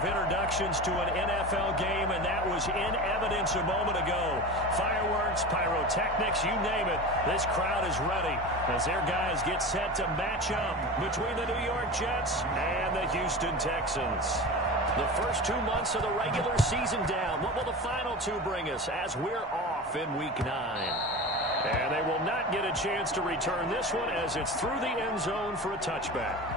of introductions to an NFL game, and that was in evidence a moment ago. Fireworks, pyrotechnics, you name it. This crowd is ready as their guys get set to match up between the New York Jets and the Houston Texans. The first 2 months of the regular season down. What will the final two bring us as we're off in Week 9? And they will not get a chance to return this one as it's through the end zone for a touchback.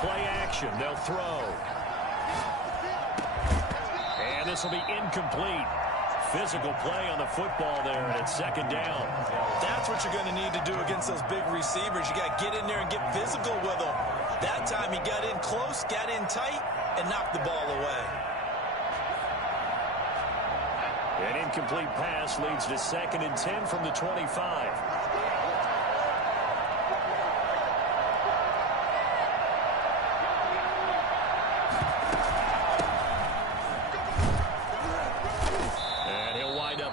Play action, they'll throw. And this will be incomplete. Physical play on the football there, and it's second down. That's what you're going to need to do against those big receivers. You got to get in there and get physical with them. That time he got in close, got in tight, and knocked the ball away. An incomplete pass leads to 2nd and 10 from the 25.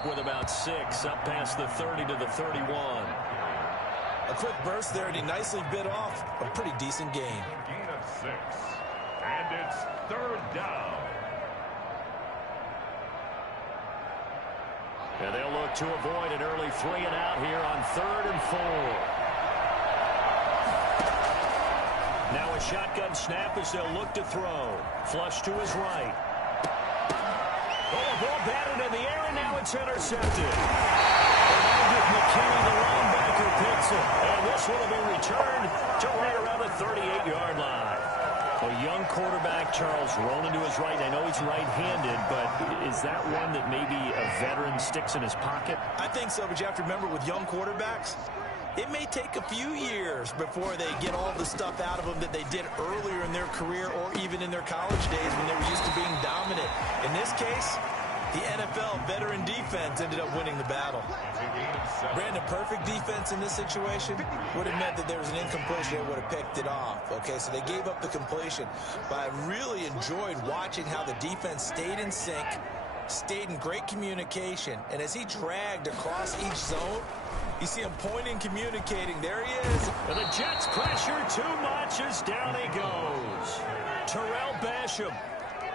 With about 6 up past the 30 to the 31. A quick burst there, and he nicely bit off a pretty decent game. Gain of 6, and it's 3rd down. And they'll look to avoid an early 3 and out here on 3rd and 4. Now a shotgun snap as they'll look to throw. Flush to his right. Oh, the ball batted in the air, and now it's intercepted. McKinney, the linebacker, picks it. And this will be returned to right around the 38-yard line. A young quarterback, Charles, rolling to his right. I know he's right-handed, but is that one that maybe a veteran sticks in his pocket? I think so, but you have to remember with young quarterbacks, it may take a few years before they get all the stuff out of them that they did earlier in their career or even in their college days when they were used to being dominant. In this case, the NFL veteran defense ended up winning the battle. Brandon, perfect defense in this situation would have meant that there was an incompletion. They would have picked it off. Okay, so they gave up the completion. But I really enjoyed watching how the defense stayed in sync, stayed in great communication. And as he dragged across each zone, you see him pointing, communicating. There he is. And the Jets pressure too much as down he goes. Terrell Basham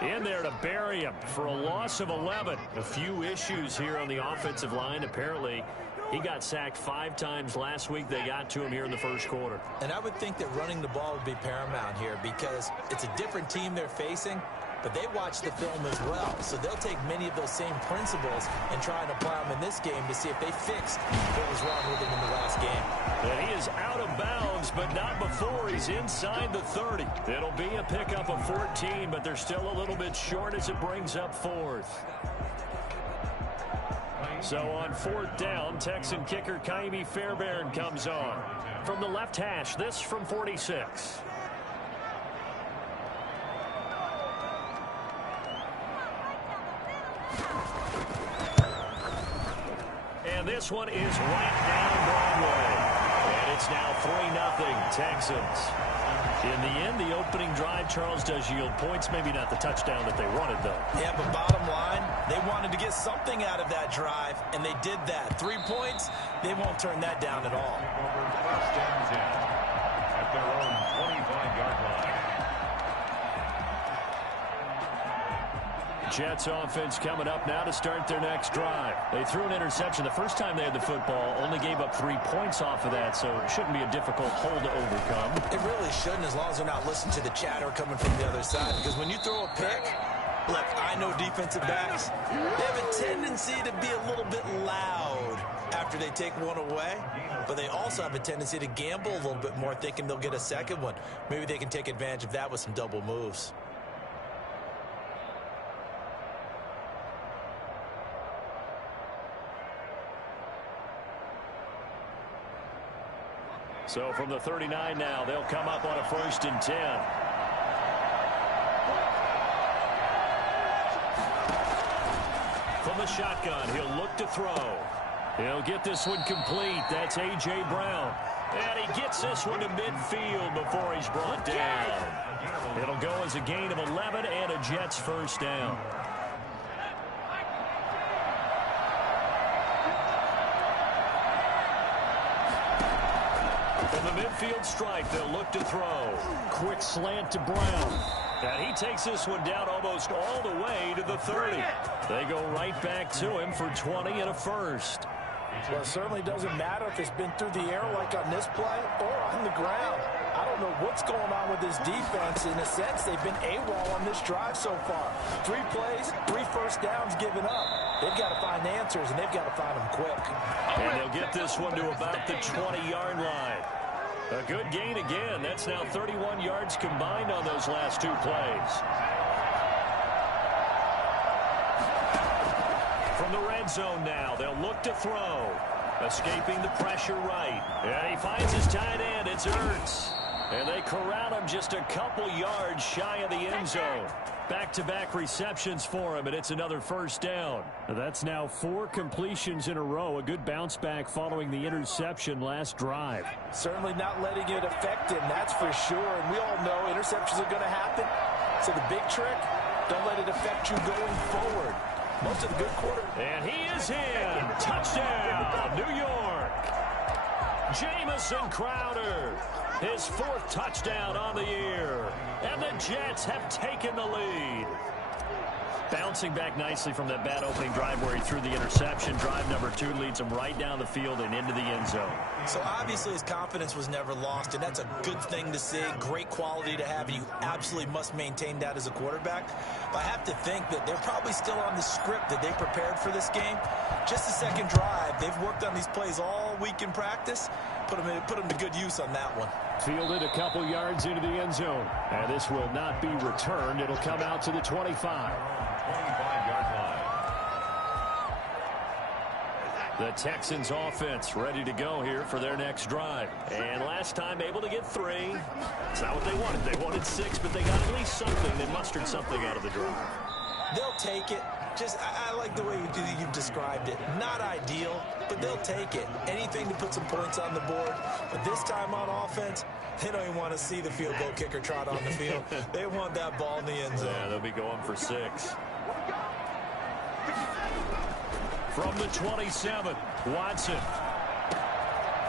in there to bury him for a loss of 11. A few issues here on the offensive line. Apparently, he got sacked 5 times last week. They got to him here in the first quarter. And I would think that running the ball would be paramount here because it's a different team they're facing, but they watch the film as well. So they'll take many of those same principles and try and apply them in this game to see if they fixed what was wrong with him in the last game. And he is out of bounds, but not before he's inside the 30. It'll be a pickup of 14, but they're still a little bit short as it brings up 4th. So on 4th down, Texan kicker Kaimi Fairbairn comes on. From the left hash, this from 46. And this one is right down Broadway. And it's now 3-0 Texans. In the end, the opening drive, Charles, does yield points. Maybe not the touchdown that they wanted, though. Yeah, but bottom line, they wanted to get something out of that drive, and they did that. 3 points, they won't turn that down at all. First and 10 at their own 25-yard line. Jets offense coming up now to start their next drive. They threw an interception the first time they had the football, only gave up 3 points off of that, so it shouldn't be a difficult hole to overcome. It really shouldn't, as long as they're not listening to the chatter coming from the other side, because when you throw a pick, look, I know defensive backs, they have a tendency to be a little bit loud after they take one away, but they also have a tendency to gamble a little bit more, thinking they'll get a second one. Maybe they can take advantage of that with some double moves. So from the 39 now, they'll come up on a 1st and 10. From the shotgun, he'll look to throw. He'll get this one complete. That's A.J. Brown. And he gets this one to midfield before he's brought down. It'll go as a gain of 11 and a Jets 1st down. From the midfield stripe, they'll look to throw. Quick slant to Brown. And he takes this one down almost all the way to the 30. They go right back to him for 20 and a 1st. Well, it certainly doesn't matter if it's been through the air like on this play or on the ground. I don't know what's going on with this defense. In a sense, they've been AWOL on this drive so far. 3 plays, 3 first downs given up. They've got to find answers, and they've got to find them quick. And they'll get this one to about the 20-yard line. A good gain again. That's now 31 yards combined on those last 2 plays. From the red zone now, they'll look to throw. Escaping the pressure right. And he finds his tight end. It's Ertz. And they corral him just a couple yards shy of the end zone. Back-to-back receptions for him, and it's another 1st down. That's now 4 completions in a row. A good bounce back following the interception last drive. Certainly not letting it affect him, that's for sure. And we all know interceptions are going to happen. So the big trick, don't let it affect you going forward. Most of the good quarter. And he is in. Touchdown, New York. Jamison Crowder. His 4th touchdown on the year. And the Jets have taken the lead. Bouncing back nicely from that bad opening drive where he threw the interception. Drive number 2 leads him right down the field and into the end zone. So obviously his confidence was never lost, and that's a good thing to see. Great quality to have, and you absolutely must maintain that as a quarterback. But I have to think that they're probably still on the script that they prepared for this game. Just the 2nd drive. They've worked on these plays all week in practice. Put them to good use on that one. Fielded a couple yards into the end zone. And this will not be returned. It'll come out to the 25. 25-yard line. The Texans offense ready to go here for their next drive. And last time able to get 3. It's not what they wanted. They wanted 6, but they got at least something. They mustered something out of the drive. They'll take it. I like the way you've described it. Not ideal, but they'll take it. Anything to put some points on the board. But this time on offense, they don't even want to see the field goal kicker trot on the field. They want that ball in the end zone. Yeah, they'll be going for 6. From the 27, Watson.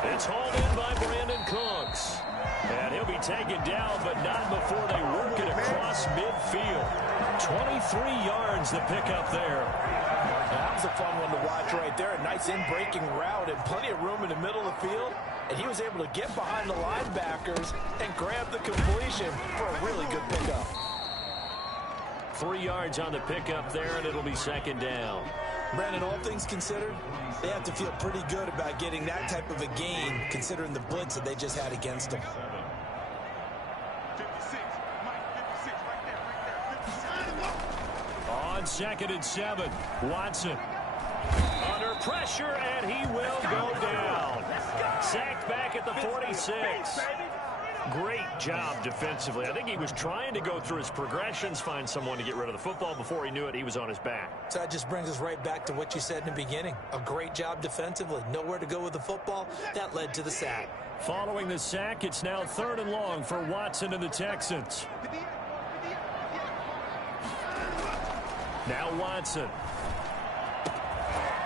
It's hauled in by Brandon Cooks. And he'll be taken down, but not before they work it across midfield. 23 yards the pickup there. That was a fun one to watch right there. A nice in-breaking route and plenty of room in the middle of the field. And he was able to get behind the linebackers and grab the completion for a really good pickup. 3 yards on the pickup there, and it'll be 2nd down. Brandon, all things considered, they have to feel pretty good about getting that type of a gain, considering the blitz that they just had against them. On 2nd and 7, Watson. Under pressure, and he will go down. Sacked back at the 46. Great job defensively. I think he was trying to go through his progressions, find someone to get rid of the football. Before he knew it, he was on his back. So that just brings us right back to what you said in the beginning. A great job defensively. Nowhere to go with the football. That led to the sack. Following the sack, it's now 3rd and long for Watson and the Texans. Now Watson.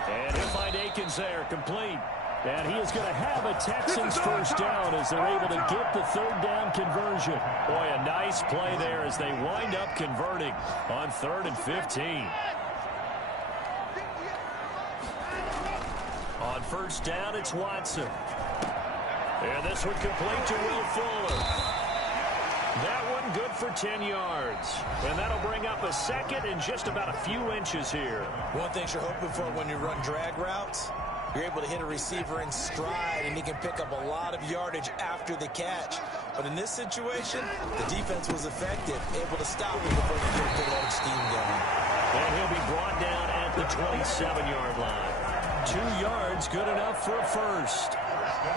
And he'll find Akins there, complete. And he is going to have a Texans 1st down as they're able to get the 3rd down conversion. Boy, a nice play there as they wind up converting on 3rd and 15. On 1st down, it's Watson. And this one complete to Will Fuller. That one good for 10 yards. And that'll bring up a 2nd and just about a few inches here. One thing you're hoping for when you run drag routes, You're able to hit a receiver in stride, and he can pick up a lot of yardage after the catch. But in this situation, the defense was effective, able to stop him before he could get a lot of steam going. And he'll be brought down at the 27-yard line. 2 yards, good enough for a first.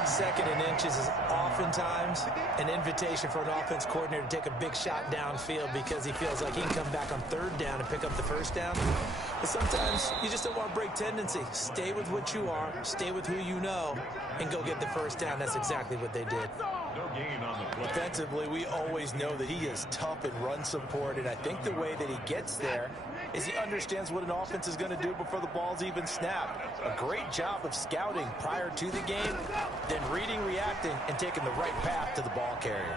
Second and inches is oftentimes an invitation for an offense coordinator to take a big shot downfield because he feels like he can come back on third down and pick up the first down. But sometimes you just don't want to break tendency. Stay with what you are, stay with who you know, and go get the first down. That's exactly what they did. No gain on the play. Defensively, we always know that he is tough in run support, and I think the way that he gets there is he understands what an offense is going to do before the ball's even snapped. A great job of scouting prior to the game, then reading, reacting, and taking the right path to the ball carrier.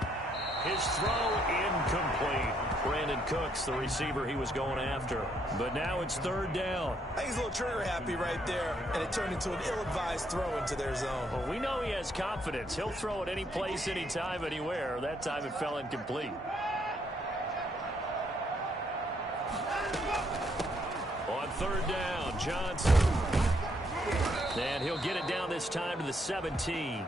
His throw incomplete. Brandon Cooks, the receiver he was going after. But now it's third down. I think he's a little trigger happy right there, and it turned into an ill-advised throw into their zone. Well, we know he has confidence. He'll throw it any place, anytime, anywhere. That time it fell incomplete. On third down, Johnson. And he'll get it down this time to the 17.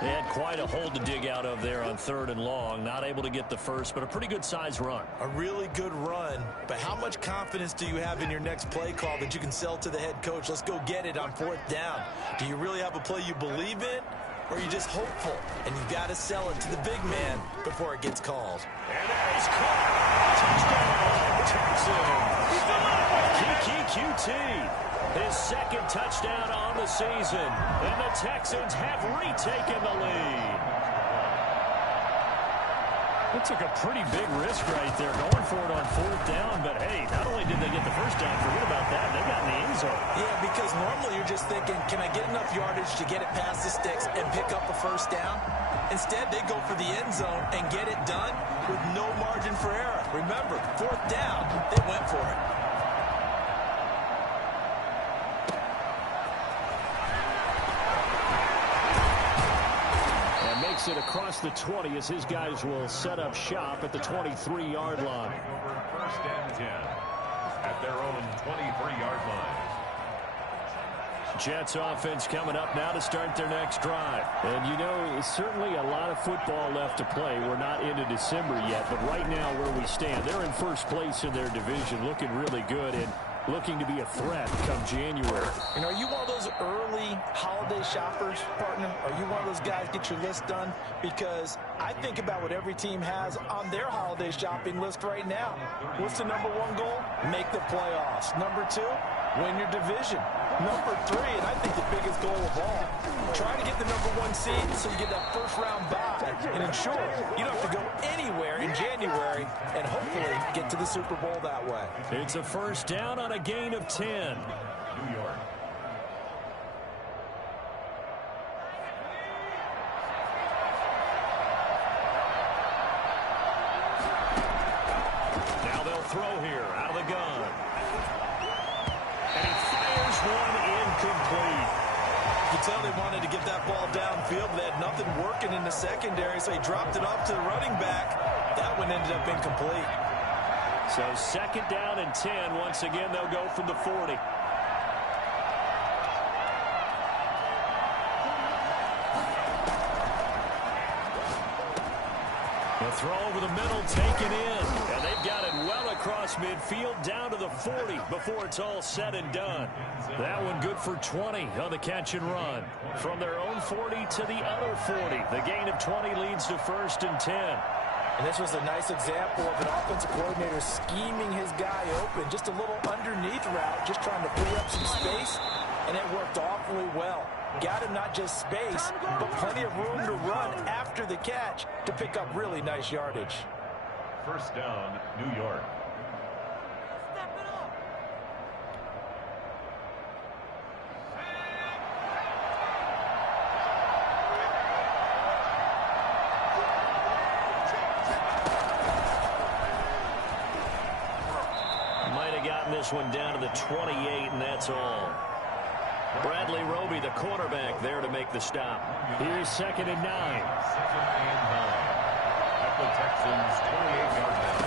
They had quite a hole to dig out of there on third and long. Not able to get the first, but a pretty good-sized run. A really good run, but how much confidence do you have in your next play call that you can sell to the head coach? Let's go get it on fourth down. Do you really have a play you believe in, or are you just hopeful? And you've got to sell it to the big man before it gets called. And that is caught. Touchdown, Texans. QT. His second touchdown on the season. And the Texans have retaken the lead. It took a pretty big risk right there going for it on fourth down. But, hey, not only did they get the first down, forget about that, they got in the end zone. Yeah, because normally you're just thinking, can I get enough yardage to get it past the sticks and pick up a first down? Instead, they go for the end zone and get it done with no margin for error. Remember, fourth down, they went for it. It across the 20 as his guys will set up shop at the 23-yard line. First and 10 at their own 23-yard line. Jets offense coming up now to start their next drive. And you know, certainly a lot of football left to play. We're not into December yet, but right now where we stand, they're in first place in their division, looking really good and looking to be a threat come January. And are you one of those early holiday shoppers, partner? Are you one of those guys get your list done? Because I think about what every team has on their holiday shopping list right now. What's the number one goal? Make the playoffs. Number two, win your division. Number three, and I think the biggest goal of all, try to get the number one seed so you get that first round bye and ensure you don't have to go anywhere in January and hopefully get to the Super Bowl that way. It's a first down on a gain of 10. New York. Now they'll throw here out of the gun. And he fires one incomplete. You can tell they wanted to get that ball downfield, but they had nothing working in the secondary, so he dropped it off to the running back. That one ended up incomplete. So second down and 10. Once again, they'll go from the 40. The throw over the middle taken in. And they've got it well across midfield down to the 40 before it's all said and done. That one good for 20 on the catch and run. From their own 40 to the other 40. The gain of 20 leads to first and 10. And this was a nice example of an offensive coordinator scheming his guy open. Just a little underneath route, just trying to free up some space, and it worked awfully well. Got him not just space, but plenty of room to run after the catch to pick up really nice yardage. First down, New York. This one down to the 28, and that's all. Bradley Roby, the quarterback, there to make the stop. Here's second and 9. Second and 9 at the Texans' 28-yard line.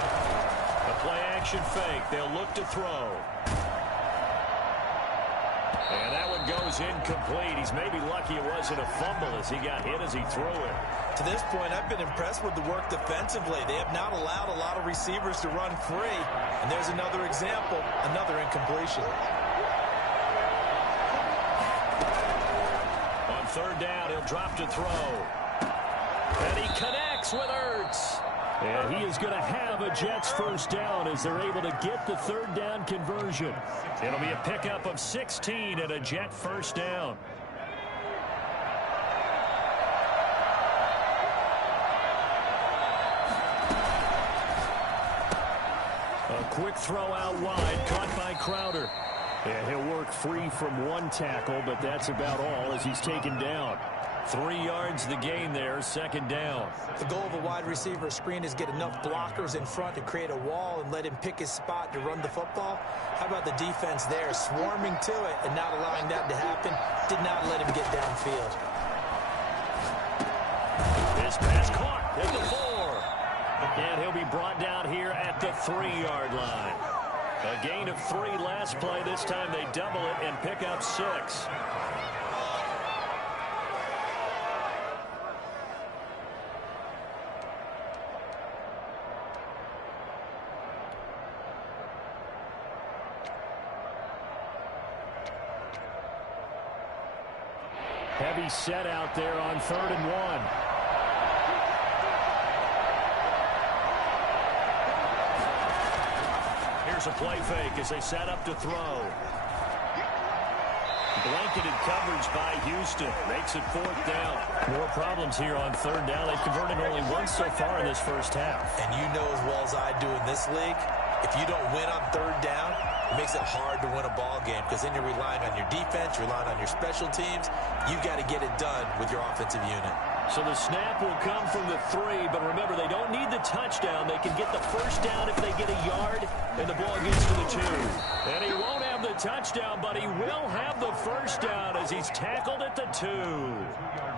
A play-action fake. They'll look to throw. And that one goes incomplete. He's maybe lucky it wasn't a fumble as he got hit as he threw it. To this point, I've been impressed with the work defensively. They have not allowed a lot of receivers to run free. And there's another example, another incompletion. On third down, he'll drop to throw. And he connects with Ertz. And he is going to have a Jets first down as they're able to get the third down conversion. It'll be a pickup of 16 and a Jet first down. A quick throw out wide, caught by Crowder. And he'll work free from one tackle, but that's about all as he's taken down. 3 yards the gain there, second down. The goal of a wide receiver screen is get enough blockers in front to create a wall and let him pick his spot to run the football. How about the defense there, swarming to it and not allowing that to happen? Did not let him get downfield. This pass caught at the 4. And he'll be brought down here at the 3-yard line. A gain of 3 last play. This time they double it and pick up 6. Heavy set out there on 3rd and 1. Here's a play fake as they set up to throw. Blanketed coverage by Houston. Makes it 4th down. More problems here on 3rd down. They've converted only once so far in this first half. And you know as well as I do in this league, if you don't win on 3rd down, it makes it hard to win a ball game because then you're relying on your defense, you're relying on your special teams. You've got to get it done with your offensive unit. So the snap will come from the 3, but remember, they don't need the touchdown. They can get the first down if they get a yard, and the ball gets to the 2. And he won't have the touchdown, but he will have the first down as he's tackled at the 2.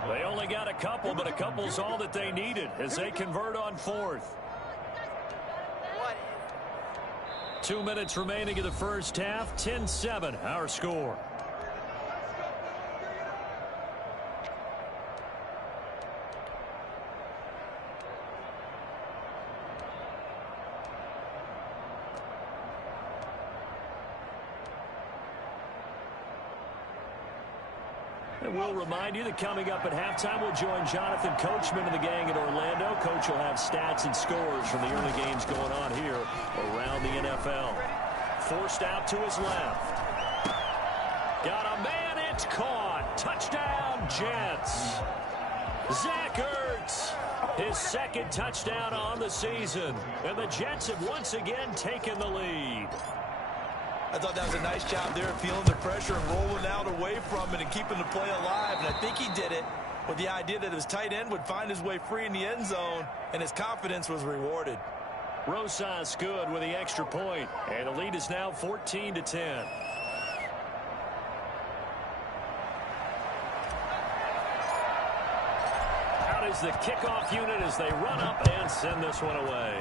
They only got a couple, but a couple's all that they needed as they convert on 4th. 2 minutes remaining in the first half. 10-7, our score. And we'll remind you that coming up at halftime, we'll join Jonathan Coachman and the gang in Orlando. Coach will have stats and scores from the early games going on here around the NFL. Forced out to his left. Got a man, it's caught. Touchdown, Jets. Zach Ertz, his 2nd touchdown on the season. And the Jets have once again taken the lead. I thought that was a nice job there, feeling the pressure and rolling out away from it and keeping the play alive. And I think he did it with the idea that his tight end would find his way free in the end zone, and his confidence was rewarded. Rosas good with the extra point, and the lead is now 14-10. Out is the kickoff unit as they run up and send this one away.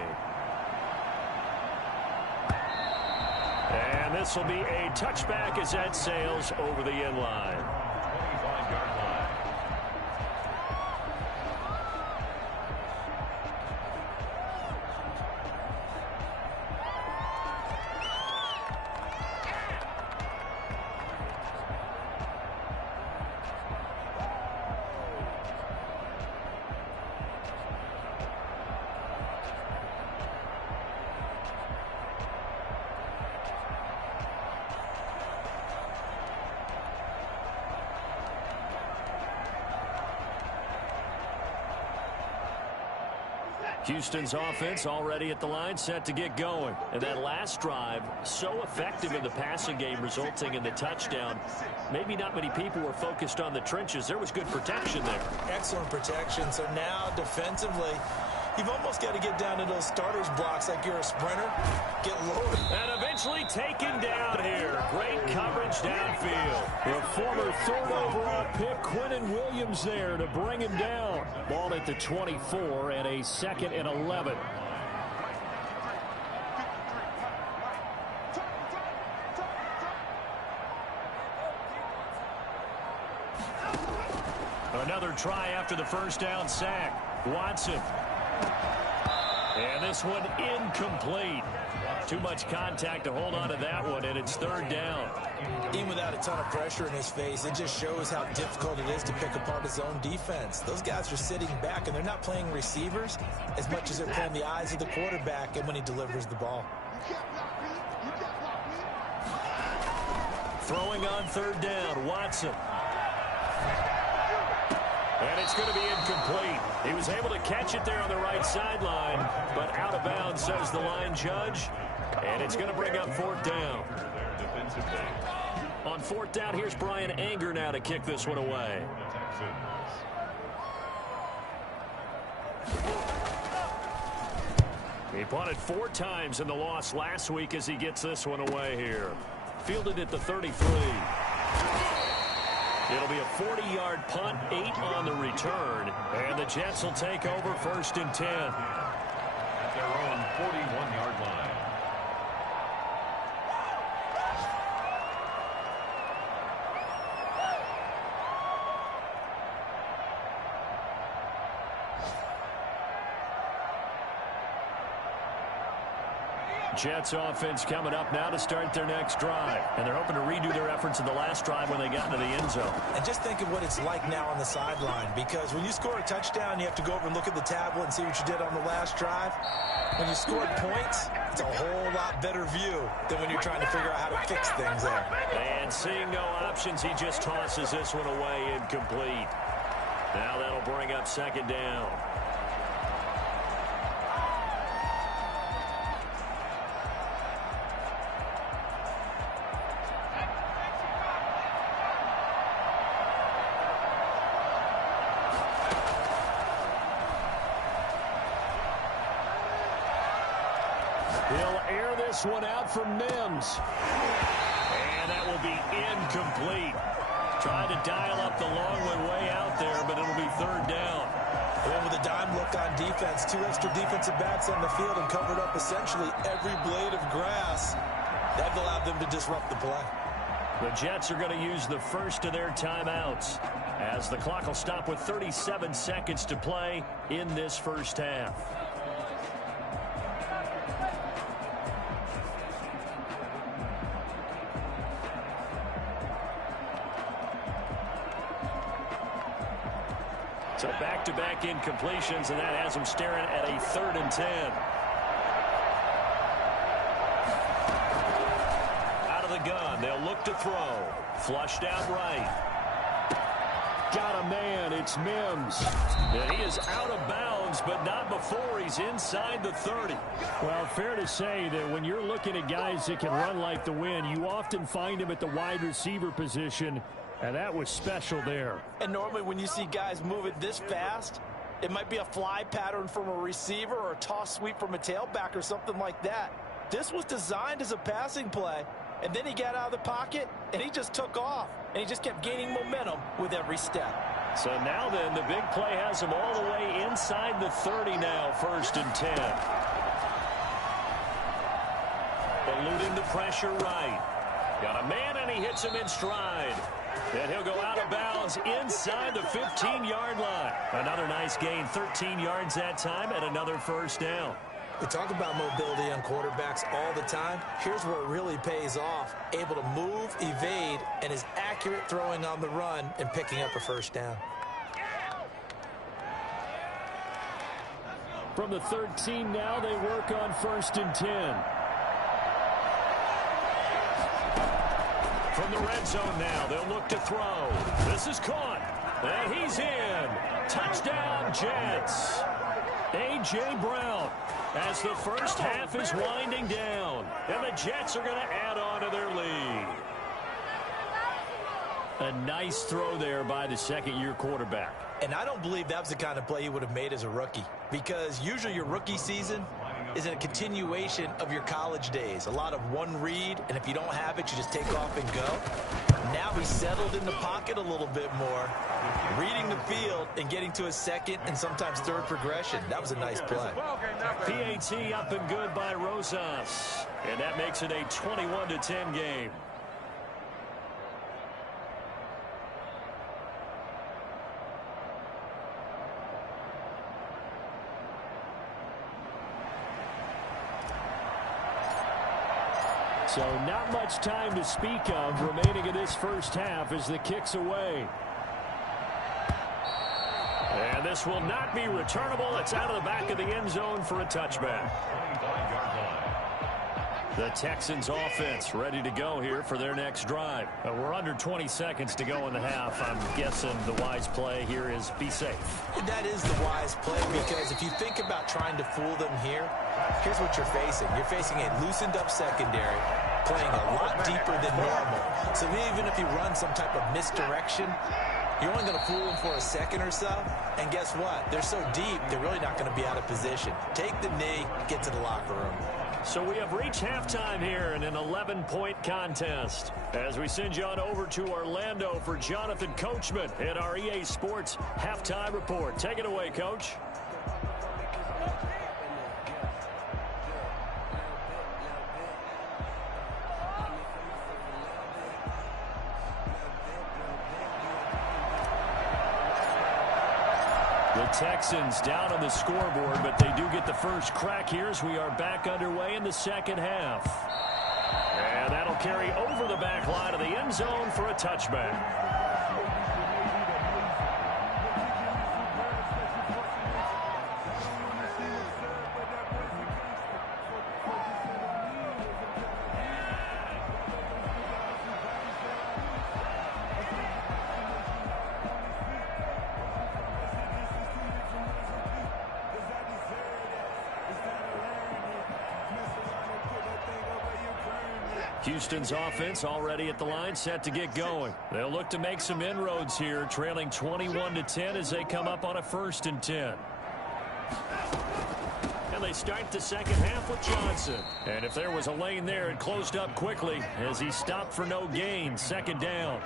And this will be a touchback as that sails over the end line. 25-yard line. Houston's offense already at the line, set to get going. And that last drive, so effective in the passing game, resulting in the touchdown. Maybe not many people were focused on the trenches. There was good protection there. Excellent protection. So now defensively, you've almost got to get down to those starters blocks like you're a sprinter. Get loaded. And eventually taken down here. Great coverage downfield. The former 3rd overall pick, Quinnen Williams, there to bring him down. Ball at the 24 and a 2nd and 11. try after the first down sack. Watson. And this one incomplete. Too much contact to hold on to that one, and it's third down. Even without a ton of pressure in his face, it just shows how difficult it is to pick apart his own defense. Those guys are sitting back, and they're not playing receivers as much as they're playing the eyes of the quarterback and when he delivers the ball. Throwing on third down, Watson. And it's going to be incomplete. He was able to catch it there on the right sideline, but out of bounds, says the line judge. And it's going to bring up fourth down. On fourth down, here's Brian Anger now to kick this one away. He punted 4 times in the loss last week as he gets this one away here. Fielded at the 33. It'll be a 40-yard punt, 8 on the return, and the Jets will take over first and 10. At their own 41-yard line. Jets offense coming up now to start their next drive. And they're hoping to redo their efforts in the last drive when they got into the end zone. And just think of what it's like now on the sideline, because when you score a touchdown, you have to go over and look at the tablet and see what you did on the last drive. When you scored points, it's a whole lot better view than when you're trying to figure out how to fix things there. And seeing no options, he just tosses this one away incomplete. Now that'll bring up second down. He'll air this one out for Mims. And that will be incomplete. Tried to dial up the long one way out there, but it'll be third down. And with a dime look on defense, 2 extra defensive backs on the field and covered up essentially every blade of grass. That allowed them to disrupt the play. The Jets are going to use the first of their timeouts as the clock will stop with 37 seconds to play in this first half. So back-to-back incompletions, and that has them staring at a 3rd and 10. Out of the gun, they'll look to throw. Flushed out right. Got a man, it's Mims. And he is out of bounds, but not before he's inside the 30. Well, fair to say that when you're looking at guys that can run like the wind, you often find him at the wide receiver position. And that was special there. And normally when you see guys move it this fast, it might be a fly pattern from a receiver or a toss sweep from a tailback or something like that. This was designed as a passing play, and then he got out of the pocket, and he just took off. And he just kept gaining momentum with every step. So now then, the big play has him all the way inside the 30 now, 1st and 10. Eluding the pressure right. Got a man, and he hits him in stride. And he'll go out of bounds inside the 15-yard line. Another nice gain, 13 yards that time, and another first down. We talk about mobility on quarterbacks all the time. Here's where it really pays off. Able to move, evade, and is accurate throwing on the run and picking up a first down. From the 13 now, they work on 1st and 10. From the red zone now, they'll look to throw. This is caught, and he's in. Touchdown, Jets. A.J. Brown, as the first half is winding down, and the Jets are going to add on to their lead. A nice throw there by the second-year quarterback. And I don't believe that was the kind of play he would have made as a rookie, because usually your rookie season is a continuation of your college days. A lot of one read, and if you don't have it, you just take off and go. Now he's settled in the pocket a little bit more, reading the field and getting to a second and sometimes third progression. That was a nice play. PAT up and good by Rosas, and that makes it a 21-10 game. So not much time to speak of remaining in this first half as the kick's away. And this will not be returnable. It's out of the back of the end zone for a touchback. The Texans offense ready to go here for their next drive. We're under 20 seconds to go in the half. I'm guessing the wise play here is be safe. That is the wise play, because if you think about trying to fool them here, here's what you're facing. You're facing a loosened up secondary, playing a lot deeper than normal. So even if you run some type of misdirection, you're only going to fool them for a second or so. And guess what? They're so deep, they're really not going to be out of position. Take the knee, get to the locker room. So we have reached halftime here in an 11-point contest. As we send you on over to Orlando for Jonathan Coachman in our EA Sports Halftime Report. Take it away, Coach. The Texans down on the scoreboard, but they do get the first crack here as we are back underway in the second half. And that'll carry over the back line of the end zone for a touchback. Houston's offense already at the line, set to get going. They'll look to make some inroads here, trailing 21-10 as they come up on a 1st and 10. And they start the second half with Johnson. And if there was a lane there, it closed up quickly as he stopped for no gain. 2nd down.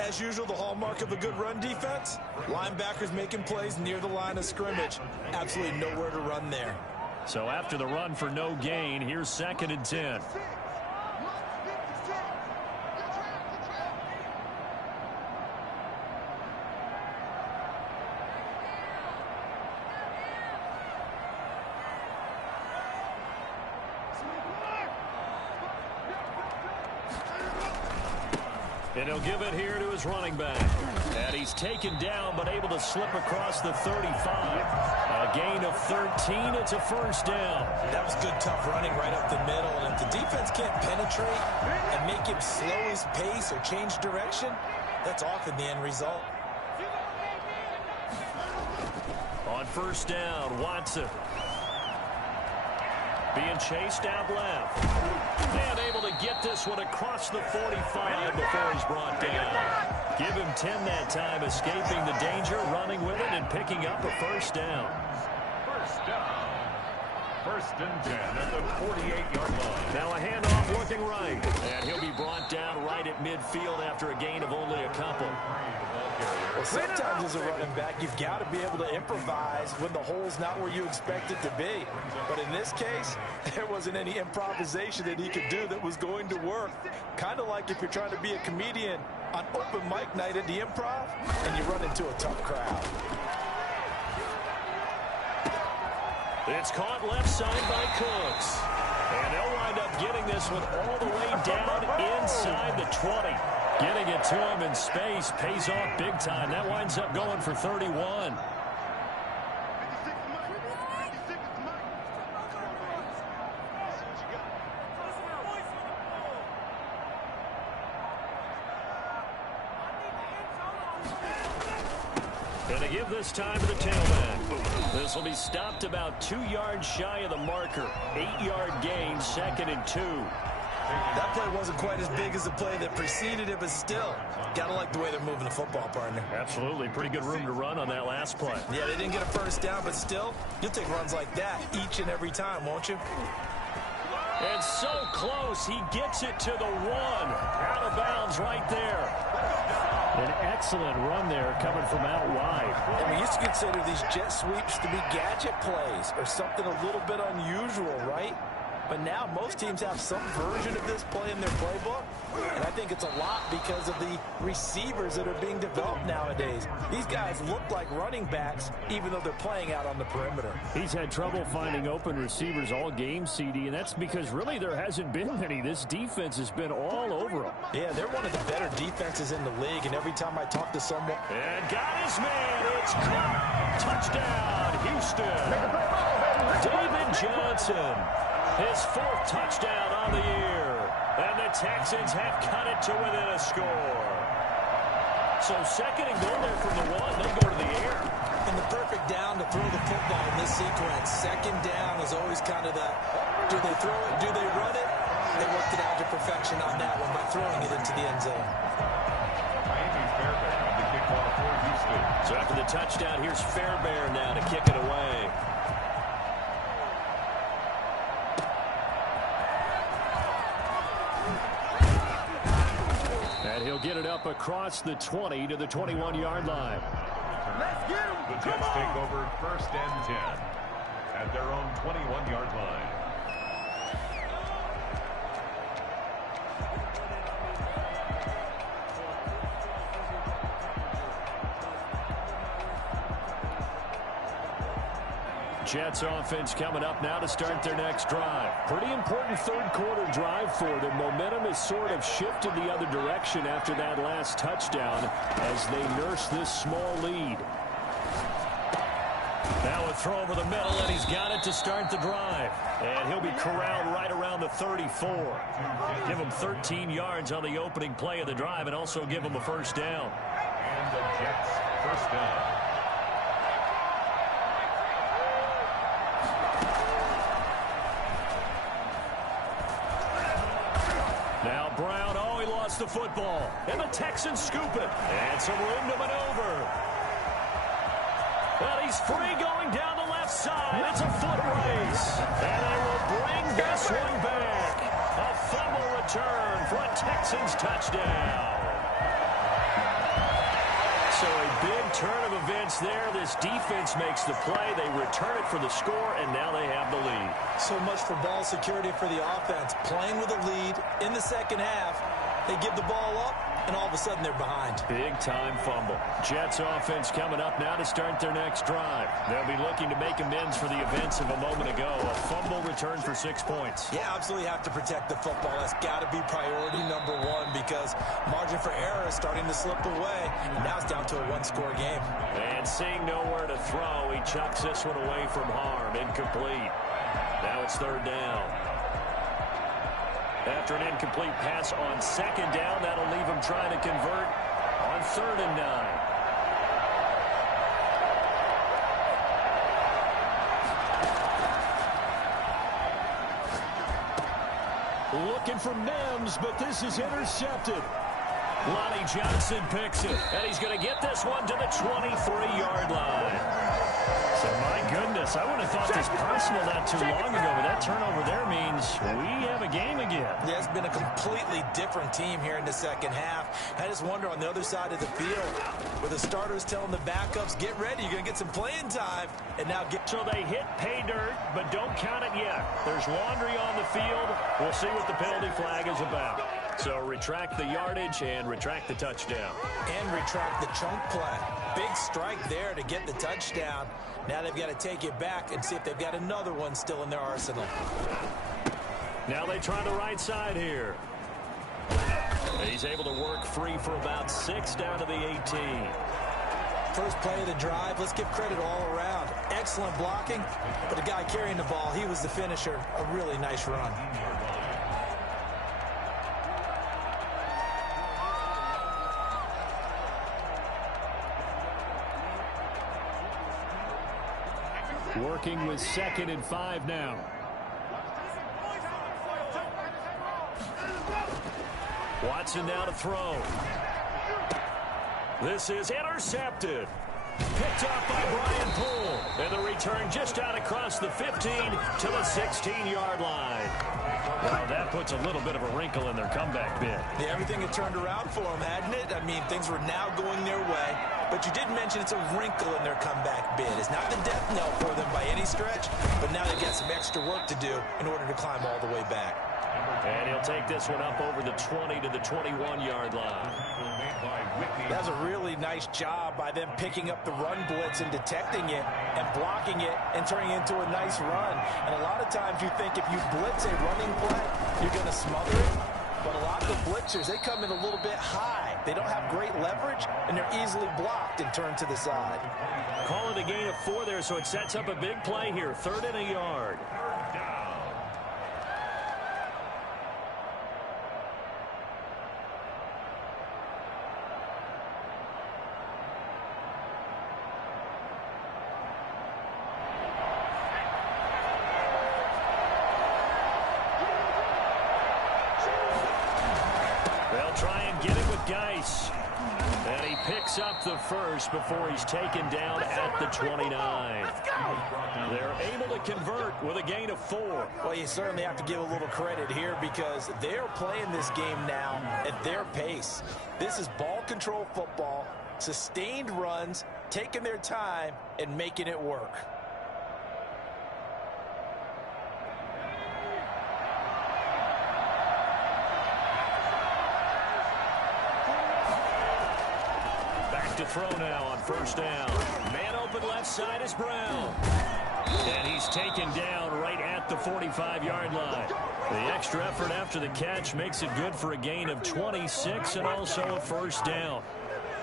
As usual, the hallmark of a good run defense, linebackers making plays near the line of scrimmage. Absolutely nowhere to run there. So after the run for no gain, here's 2nd and 10. And he'll give it here to his running back. And he's taken down, but able to slip across the 35. A gain of 13. It's a 1st down. That was good, tough running right up the middle. And if the defense can't penetrate and make him slow his pace or change direction, that's often the end result. On 1st down, Watson. Being chased out left. And able to get this one across the 45 before he's brought down. Give him 10 that time, escaping the danger, running with it, and picking up a 1st down. 1st down. 1st and 10 at the 48-yard line. Now a handoff looking right. And he'll be brought down right at midfield after a gain of only a couple. Well, sometimes as a running back, you've got to be able to improvise when the hole's not where you expect it to be. But in this case, there wasn't any improvisation that he could do that was going to work. Kind of like if you're trying to be a comedian on open mic night at the Improv and you run into a tough crowd. It's caught left side by Cooks. And they'll wind up getting this one all the way down inside the 20. Getting it to him in space pays off big time. That winds up going for 31. And to give this time to the tailback. This will be stopped about 2 yards shy of the marker. 8-yard gain, 2nd and 2. That play wasn't quite as big as the play that preceded it, but still, got to like the way they're moving the football, partner. Absolutely. Pretty good room to run on that last play. Yeah, they didn't get a 1st down, but still, you'll take runs like that each and every time, won't you? And so close, he gets it to the 1. Out of bounds right there. An excellent run there coming from out wide. And we used to consider these jet sweeps to be gadget plays or something a little bit unusual, right? but now most teams have some version of this play in their playbook, and I think it's a lot because of the receivers that are being developed nowadays. These guys look like running backs, even though they're playing out on the perimeter. He's had trouble finding open receivers all game, CD, and that's because really there hasn't been many. This defense has been all over them. Yeah, they're one of the better defenses in the league, and every time I talk to someone... And got his man. It's caught. Touchdown, Houston. David Johnson, his 4th touchdown on the year. And the Texans have cut it to within a score. So 2nd and goal there from the 1. They go to the air. And the perfect down to throw the football in this sequence. 2nd down is always kind of the, do they throw it, do they run it? They worked it out to perfection on that one by throwing it into the end zone. So after the touchdown, here's Fairbairn now to kick it away. And he'll get it up across the 20 to the 21-yard line. Let's get him. The Jets take over 1st and 10 at their own 21-yard line. Jets offense coming up now to start their next drive. Pretty important 3rd quarter drive for them. Momentum has sort of shifted the other direction after that last touchdown as they nurse this small lead. Now a throw over the middle, and he's got it to start the drive. And he'll be corralled right around the 34. Give him 13 yards on the opening play of the drive and also give him a 1st down. And the Jets 1st down. Now Brown, oh, he lost the football. And the Texans scoop it. And some room to maneuver. Well, he's free going down the left side. It's a foot race. And they will bring this one back. A fumble return for a Texans touchdown. So a big turn of events there. This defense makes the play. They return it for the score, and now they have the lead. So much for ball security for the offense. Playing with a lead in the 2nd half. They give the ball up, and all of a sudden they're behind. Big-time fumble. Jets offense coming up now to start their next drive. They'll be looking to make amends for the events of a moment ago. A fumble return for 6 points. Yeah, absolutely have to protect the football. That's got to be priority number 1 because margin for error is starting to slip away. And now it's down to a 1-score game. And seeing nowhere to throw, he chucks this one away from harm. Incomplete. Now it's 3rd down. After an incomplete pass on 2nd down, that'll leave him trying to convert on 3rd and 9. Looking for Mims, but this is intercepted. Lonnie Johnson picks it, and he's going to get this one to the 23-yard line. So, my goodness, I would have thought this personal not too long ago, but that turnover there means we have a game again. Yeah, it's been a completely different team here in the 2nd half. I just wonder on the other side of the field, where the starters telling the backups, get ready, you're going to get some playing time. And now So they hit pay dirt, but don't count it yet. There's laundry on the field. We'll see what the penalty flag is about. So retract the yardage and retract the touchdown. And retract the chunk play. Big strike there to get the touchdown. Now they've got to take it back and see if they've got another one still in their arsenal. Now they try the right side here. And he's able to work free for about 6 down to the 18. First play of the drive, let's give credit all around. Excellent blocking, but the guy carrying the ball, he was the finisher. A really nice run. Working with 2nd and 5 now. Watson now to throw. This is intercepted. Picked off by Brian Poole. And the return just out across the 15 to the 16-yard line. Well, that puts a little bit of a wrinkle in their comeback bid. Yeah, everything had turned around for them, hadn't it? I mean, things were now going their way. But you did mention it's a wrinkle in their comeback bid. It's not the death knell for them by any stretch, but now they've got some extra work to do in order to climb all the way back. And he'll take this one up over the 20 to the 21-yard line. That's a really nice job by them picking up the run blitz and detecting it and blocking it and turning it into a nice run. And a lot of times you think if you blitz a running play, you're going to smother it. But a lot of the blitzers, they come in a little bit high. They don't have great leverage, and they're easily blocked and turned to the side. Call it a gain of 4 there, so it sets up a big play here. 3rd and a yard. And he picks up the first before he's taken down at the 29. They're able to convert with a gain of 4. Well, you certainly have to give a little credit here because they're playing this game now at their pace. This is ball control football, sustained runs, taking their time, and making it work. To throw now on 1st down. Man open left side is Brown. And he's taken down right at the 45-yard line. The extra effort after the catch makes it good for a gain of 26 and also a 1st down.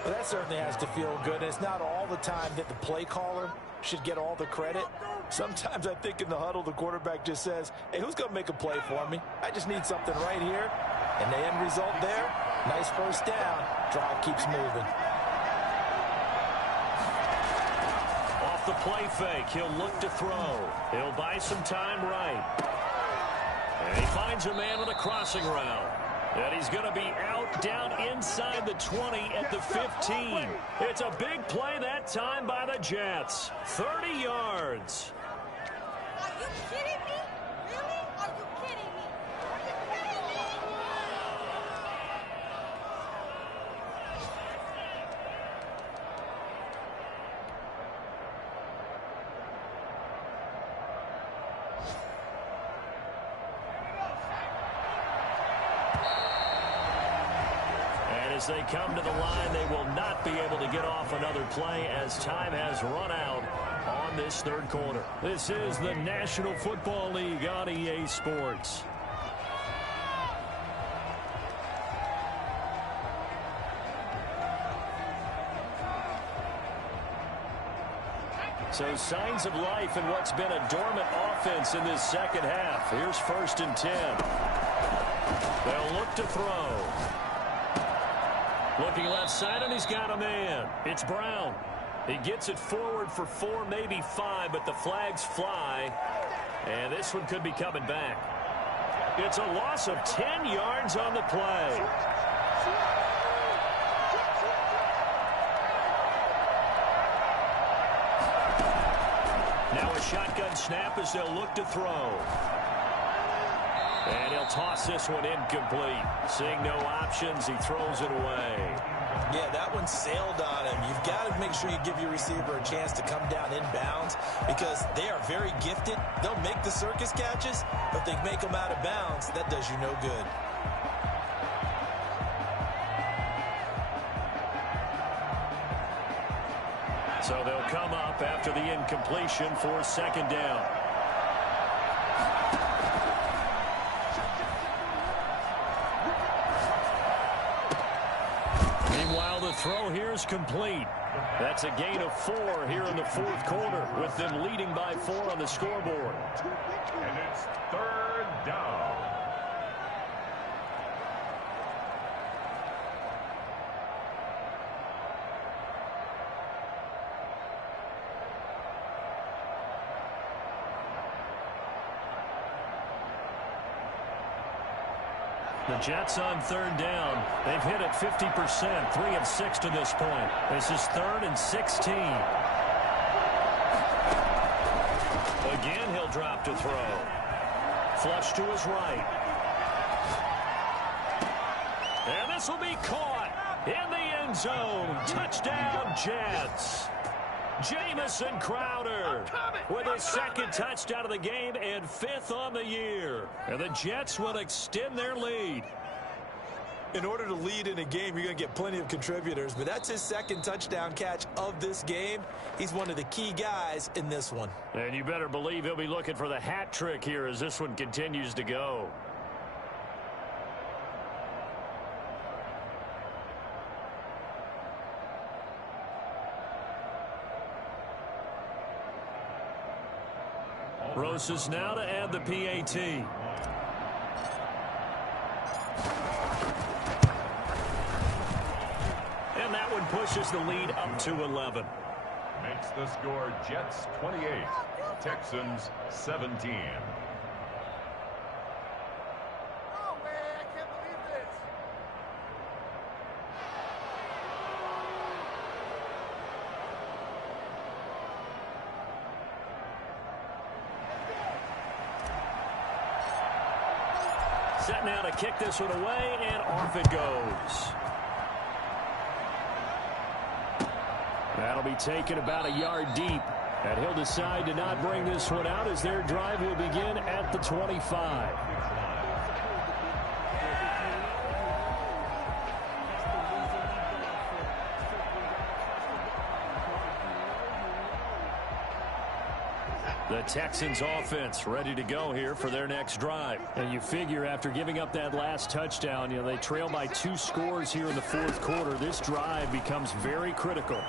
Well, that certainly has to feel good. And it's not all the time that the play caller should get all the credit. Sometimes I think in the huddle, the quarterback just says, hey, who's going to make a play for me? I just need something right here. And the end result there, nice 1st down. Drive keeps moving. The play fake. He'll look to throw. He'll buy some time right. And he finds a man with a crossing route. And he's going to be out down inside the 20 at the 15. It's a big play that time by the Jets. 30 yards. Are you kidding me? Really? Are you kidding me? Are you kidding me? As they come to the line, they will not be able to get off another play as time has run out on this 3rd quarter. This is the National Football League on EA Sports. So signs of life in what's been a dormant offense in this 2nd half. Here's 1st and 10. They'll look to throw. Looking left side, and he's got a man. It's Brown. He gets it forward for 4, maybe 5, but the flags fly. And this one could be coming back. It's a loss of 10 yards on the play. Now a shotgun snap as they'll look to throw. And he'll toss this one incomplete. Seeing no options, he throws it away. Yeah, that one sailed on him. You've got to make sure you give your receiver a chance to come down inbounds because they are very gifted. They'll make the circus catches, but if they make them out of bounds, that does you no good. So they'll come up after the incompletion for 2nd down. The throw here is complete. That's a gain of 4 here in the 4th quarter with them leading by 4 on the scoreboard. And it's 3rd down. The Jets on third down. They've hit it 50%, 3 of 6 to this point. This is 3rd and 16. Again, he'll drop to throw. Flush to his right. And this will be caught in the end zone. Touchdown, Jets. Jamison Crowder with his 2nd touchdown of the game and 5th on the year. And the Jets will extend their lead. In order to lead in a game, you're going to get plenty of contributors, but that's his 2nd touchdown catch of this game. He's one of the key guys in this one. And you better believe he'll be looking for the hat trick here as this one continues to go. Rosas now to add the PAT. And that one pushes the lead up to 11. Makes the score Jets 28, Texans 17. Oh, man, I can't believe this. Set now to kick this one away, and off it goes. That'll be taken about a yard deep. And he'll decide to not bring this one out as their drive will begin at the 25. The Texans offense ready to go here for their next drive. And you figure after giving up that last touchdown, they trail by 2 scores here in the 4th quarter. This drive becomes very critical.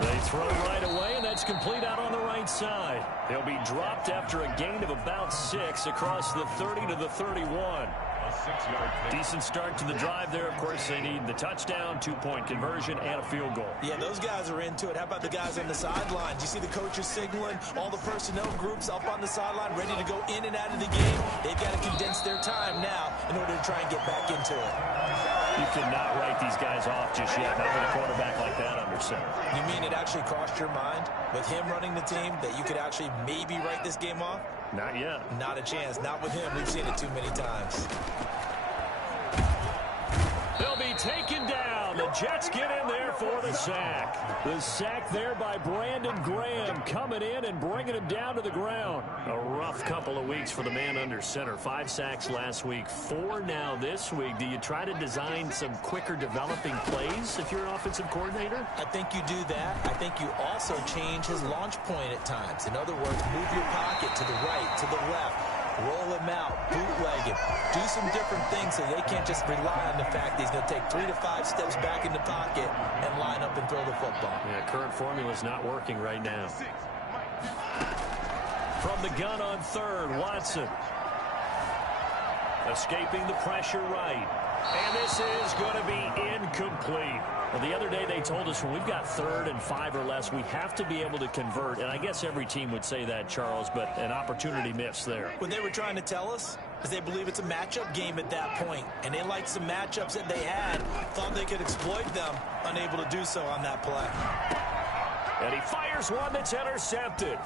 They throw right away, and that's complete out on the right side. They'll be dropped after a gain of about 6 across the 30 to the 31. A 6-yard pick. Decent start to the drive there. Of course, they need the touchdown, 2-point conversion, and a field goal. Yeah, those guys are into it. How about the guys on the sideline? Do you see the coaches signaling? All the personnel groups up on the sideline ready to go in and out of the game. They've got to condense their time now in order to try and get back into it. You cannot write these guys off just yet, not with a quarterback like that under center. You mean it actually crossed your mind with him running the team that you could actually maybe write this game off? Not yet. Not a chance. Not with him. We've seen it too many times. They'll be taken down. The Jets get in there for the sack. The sack there by Brandon Graham coming in and bringing him down to the ground. A rough couple of weeks for the man under center. 5 sacks last week, 4 now this week. Do you try to design some quicker developing plays if you're an offensive coordinator? I think you do that. I think you also change his launch point at times. In other words, move your pocket to the right, to the left. Roll him out, bootleg him, do some different things so they can't just rely on the fact that he's going to take 3 to 5 steps back in the pocket and line up and throw the football. Yeah, current formula is not working right now. From the gun on 3rd, Watson. Escaping the pressure right. And this is going to be incomplete. Well, the other day they told us when we've got 3rd and 5 or less, we have to be able to convert. And I guess every team would say that, Charles, but an opportunity missed there. What they were trying to tell us is they believe it's a matchup game at that point. And they liked some matchups that they had, thought they could exploit them, unable to do so on that play. And he fires one that's intercepted.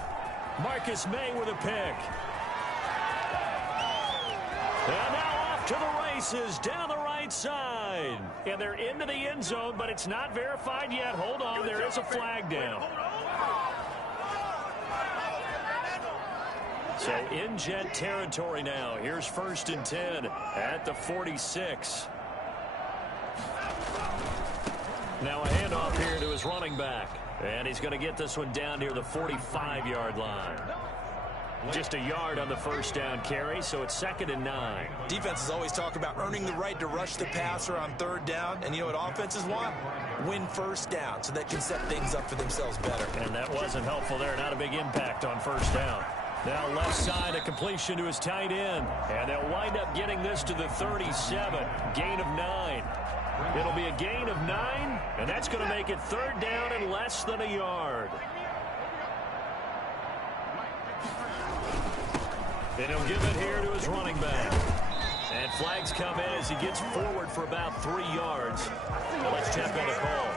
Marcus May with a pick. And now off to the races down the right side. And they're into the end zone, but it's not verified yet. Hold on, there is a flag down. So in Jet territory now. Here's 1st and 10 at the 46. Now a handoff here to his running back. And he's going to get this one down near the 45-yard line. Just a yard on the 1st down carry, so it's 2nd and 9. Defenses always talk about earning the right to rush the passer on 3rd down. And you know what offenses want? Win 1st down so they can set things up for themselves better. And that wasn't helpful there. Not a big impact on 1st down. Now left side, a completion to his tight end. And they'll wind up getting this to the 37. Gain of 9. It'll be a gain of 9, and that's going to make it 3rd down and less than a yard. And he'll give it here to his running back. And flags come in as he gets forward for about 3 yards. Now let's check on the call.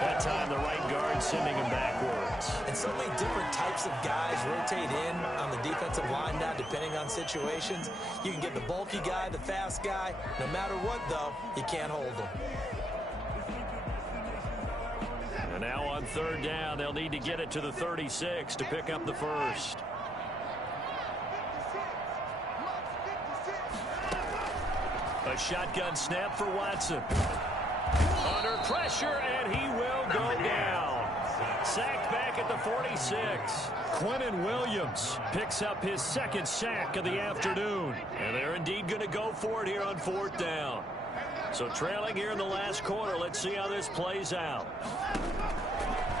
That time the right guard sending him backwards. And so many different types of guys rotate in on the defensive line now, depending on situations. You can get the bulky guy, the fast guy. No matter what, though, you can't hold them. And now on 3rd down, they'll need to get it to the 36 to pick up the first. A shotgun snap for Watson. Under pressure, and he will go down. Sacked back at the 46. Quentin Williams picks up his 2nd sack of the afternoon. And they're indeed going to go for it here on 4th down. So trailing here in the last quarter, let's see how this plays out.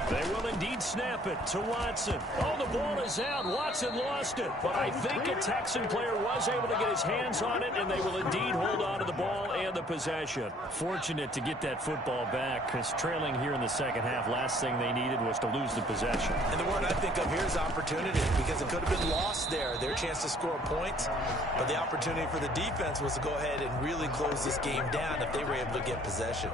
They will indeed snap it to Watson. Oh, the ball is out. Watson lost it. But I think a Texan player was able to get his hands on it, and they will indeed hold on to the ball and the possession. Fortunate to get that football back, because trailing here in the second half, last thing they needed was to lose the possession. And the word I think of here is opportunity, because it could have been lost there, their chance to score points. But the opportunity for the defense was to go ahead and really close this game down if they were able to get possession.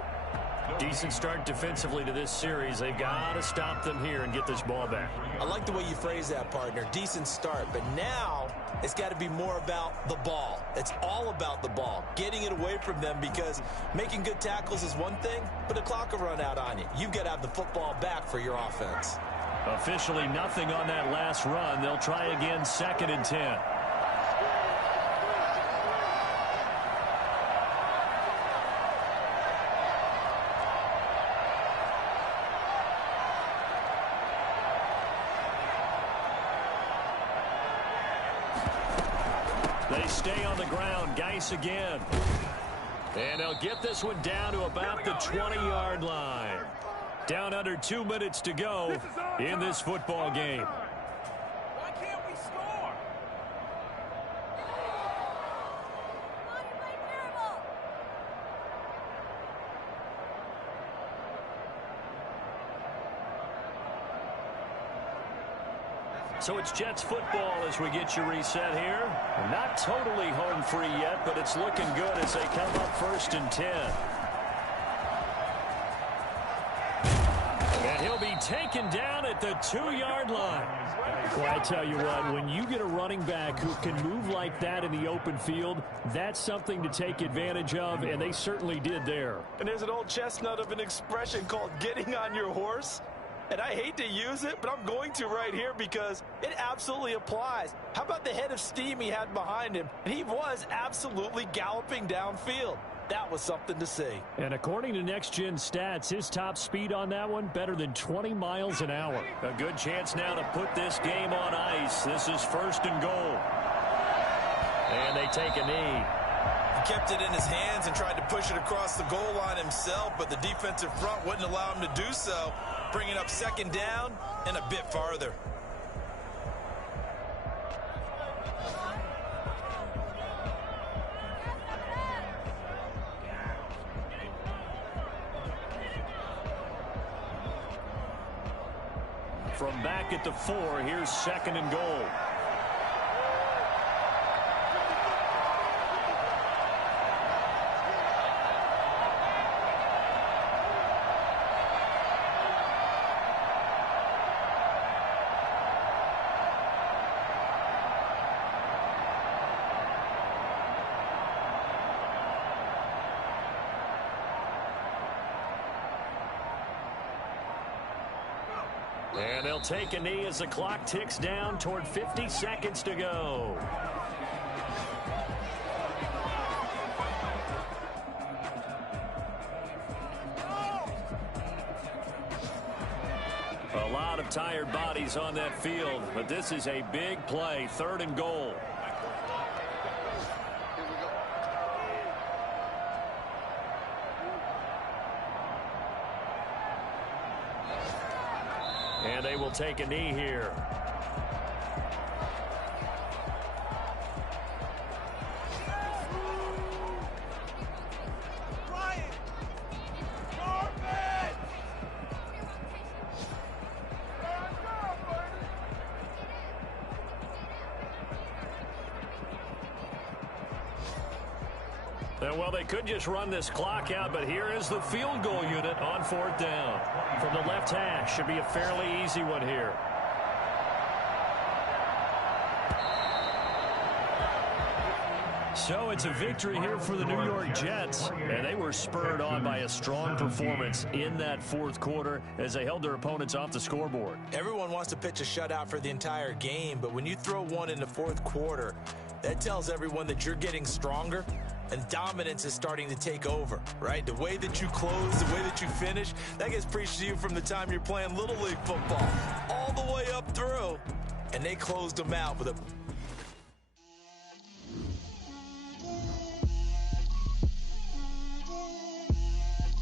Decent start defensively to this series. They've got to stop them here and get this ball back. I like the way you phrase that, partner. Decent start. But now it's got to be more about the ball. It's all about the ball. Getting it away from them, because making good tackles is one thing, but the clock will run out on you. You've got to have the football back for your offense. Officially nothing on that last run. They'll try again 2nd and 10. They stay on the ground. Geis again. And they'll get this one down to about the 20-yard line. Down under 2 minutes to go in this football game. Why can't we score? So it's Jets football as we get you reset here. Not totally home free yet, but it's looking good as they come up 1st and 10. And he'll be taken down at the 2-yard line. Well, I tell you what, when you get a running back who can move like that in the open field, that's something to take advantage of, and they certainly did there. And there's an old chestnut of an expression called getting on your horse. And I hate to use it, but I'm going to right here because it absolutely applies. How about the head of steam he had behind him? And he was absolutely galloping downfield. That was something to see. And according to Nucc Szn stats, his top speed on that one, better than 20 miles an hour. A good chance now to put this game on ice. This is 1st and goal. And they take a knee. He kept it in his hands and tried to push it across the goal line himself, but the defensive front wouldn't allow him to do so, bringing up 2nd down and a bit farther. From back at the 4, here's 2nd and goal. And they'll take a knee as the clock ticks down toward 50 seconds to go. A lot of tired bodies on that field, but this is a big play, 3rd and goal. And they will take a knee here. Well, they could just run this clock out, but here is the field goal unit on 4th down. From the left hash, should be a fairly easy one here. So it's a victory here for the New York Jets, and they were spurred on by a strong performance in that 4th quarter as they held their opponents off the scoreboard. Everyone wants to pitch a shutout for the entire game, but when you throw one in the 4th quarter, that tells everyone that you're getting stronger and dominance is starting to take over, right? The way that you close, the way that you finish, that gets preached to you from the time you're playing Little League football all the way up through. And they closed them out with a